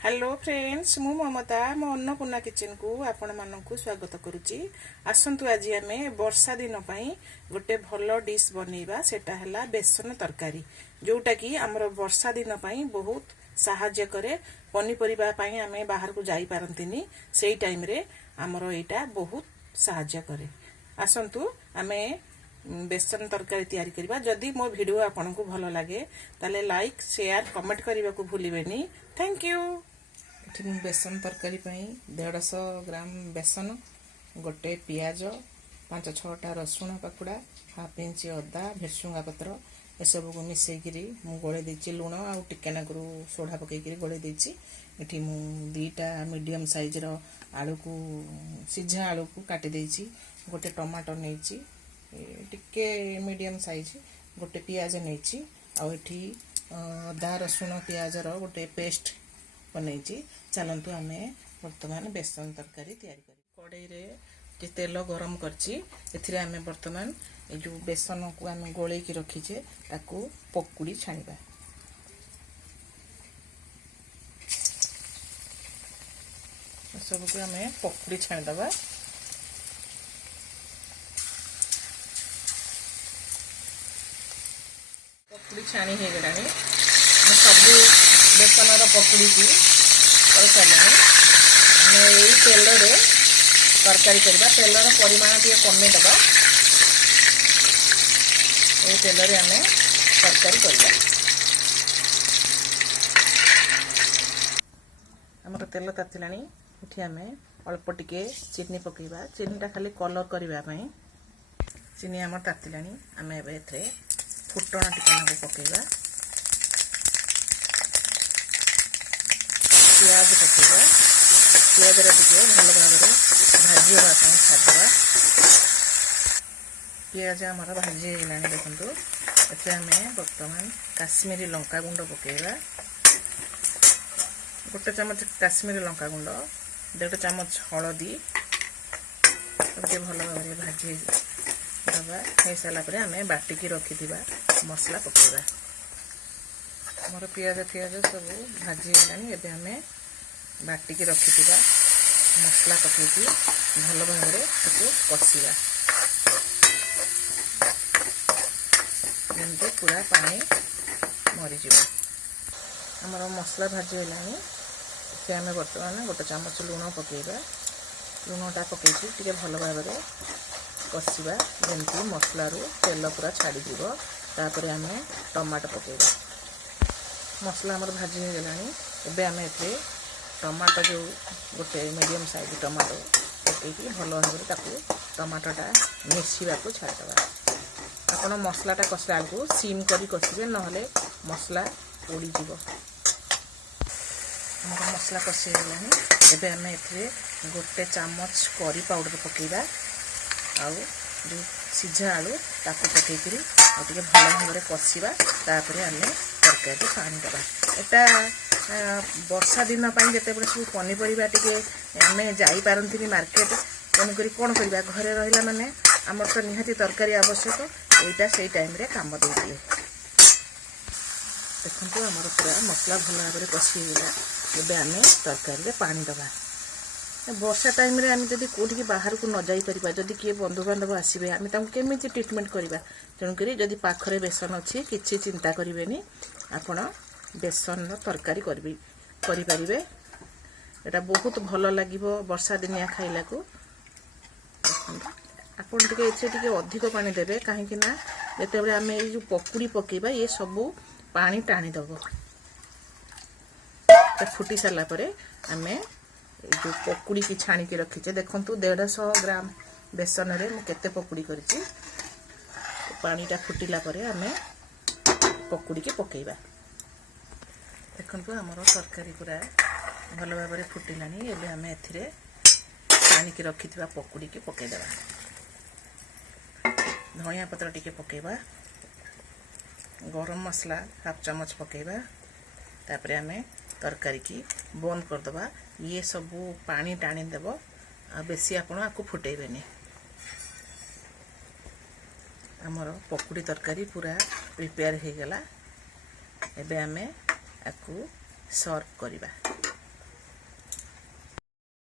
Hello friends मु ममता मो Annapurna kitchen को आपण मानक स्वागत करुच्ची। आसतु आज आम वर्षा दिन गोटे भल डिश बनइबा सेटा हला बेसन तरकारी जोटा कि आमर वर्षा दिन बहुत साहाय्य करे। पनीपरिबा आम बाहर को जाई पारंतिनी सेई टाइम रे आमर एटा बहुत साहाय्य करे। आसतु आम बेसन तरकारी तैयारी करबा। जदि मो वीडियो आपन को भल लगे ताले लाइक शेयर कमेंट करने को भूलिबेनी। Thank you. एठी बेसन तरकारी 150 ग्राम बेसन, गोटे पियाज, 5-6टा रसुण पाकुड़ा, हाफ इंच अदा, भेरसुंगा पत्र एसबू को मिसेकरी मु गोले देछि। लुण आ टिके नागरू सोडा पकेकरी गोले देछि। एठी मु 2टा मीडियम साइज रो आलू को सिझा आलू को काटी देछि। गोटे टमाटर नेछि टिके मीडियम साइज, गोटे पियाज नेछि आ एठी अदा रसुण पियाज रो गोटे पेस्ट बनई। चलतु आम बर्तमान बेसन तरकारी तैयारी कर। कड़ाई रे तेल गरम करछि एथिरे आम बर्तमान ए जो बेसन को आम गोले की रखीचे ताकू पकुड़ी छाणीबा। सब को आम पकुड़ी छाणी दबा। पकुड़ी छाणी हो गलानी। सब बेसन पकुड़ी की कर सारे तेल रे तरकारी करबा। तेलर परिमाण टे कमे दबा। ये तेल रे आमे तरकारी करबा। हमर तेल तातिलानी। एठी आमे अल्प टिके चीनी पकेबा। चीनीटा खाली कलर करबा पई। चीनी हमर तातिलानी। आमे एबे एथे फुटण टिके पकेबा। प्याज पकेबा। प्याज टिके भल भाव भाजी होगा छाड़ा। पियाज आमर भाजी होगा। देखो ये आम बर्तमान काश्मीरी लंका गुंड पकेबा। गोटे चामच काश्मीरी लंका गुंड, 1.5 चामच हलदी भल भाव भाजी दबा। हो सारापर आम बाटिकी रखि मसला पकेबा। मोर पियाज सब भाजी होगानी। एबे आमे बाटिकी रखि मसला पकेकी भल भाव कषिबा। जमी पूरा पानी मरीज। आमर मसला भाजी होगानी। से आम बर्तमान 1 चामच लुण पकेबा। लुणटा पकेकी टिके भल भाव कषिबा जमी मसलारू तेल पूरा छाड़ी जीव। तापर आम टमाटो पकेबा। मसला आमर भाजी हो गलानी। एबे आम एथे टमाटो जो गोटे मीडियम साइज टमाटो पकेकी भल भाव टमाटोटा मिसवा को छाड़दबा। आपड़ मसलाटा कषा को सीम करी कषिबे नहले मसला पोड़ीजीव। आमर मसला कषि गलानी। एबे आम एथे गोटे चामच करी पाउडर पकेबा। आउ जो सिझा आलू ताकू पकेकरी टिके भल भाव कषिबा। तापर आम तरकारी पानी दबा। एटा वर्षा दिन जिते बड़े सब पनीपरिया टिके आम जाई पारंतिनी मार्केट तेणुक कौन करवा घरे रहा माने आमर तो निहाती तरकारी आवश्यक। एटा से टाइम रे काम दे दिए। देखो आमर पूरा मसला भल भाव कषिगला। एबे आम तरकारी रे पानी दबा। वर्षा टाइम रे आम जदि कोठी बाहर को न जाई परिबा, जदि किए बंधुबांधव आसबे आम केमिति ट्रीटमेंट करवा। तेणुक जदि पाखरे बेसन अच्छी किसी चिंता करें। आपण बेसन तरकारी करें। एटा बहुत भल लगे वर्षा दिनिया खाइला को। आपन टिके अधिक पानी देवे कहीं जिते आम ये जो पकुड़ी पकेबा ये सबू पानी टाणी दब। फुटी सारा पर आम जो पकुड़ी की छाणी की रखीचे देखु 150 ग्राम बेसन रे मु केते पकुड़ी करिछि। पानीटा फुटिला परे आम पकुड़ी की पकेबा। देखु आमर तरकारी पूरा भल भाव फुटिलानी। एबे आम एथिरे छाणी की रखिथिबा पकुड़ी की पकेदेबा। धनिया पत्र टिके पकेबा। गरम मसला हाफ चामच पकेबा। तापर आम तरकारी की बंद करदबा। ये सबू पानी टाणी देव। आ बेसी आपण आपको फुटेबेनी। आमर पकुड़ी तरकारी पूरा प्रिपेयर हो गला। एबे आमे आपको सर्व करिबा।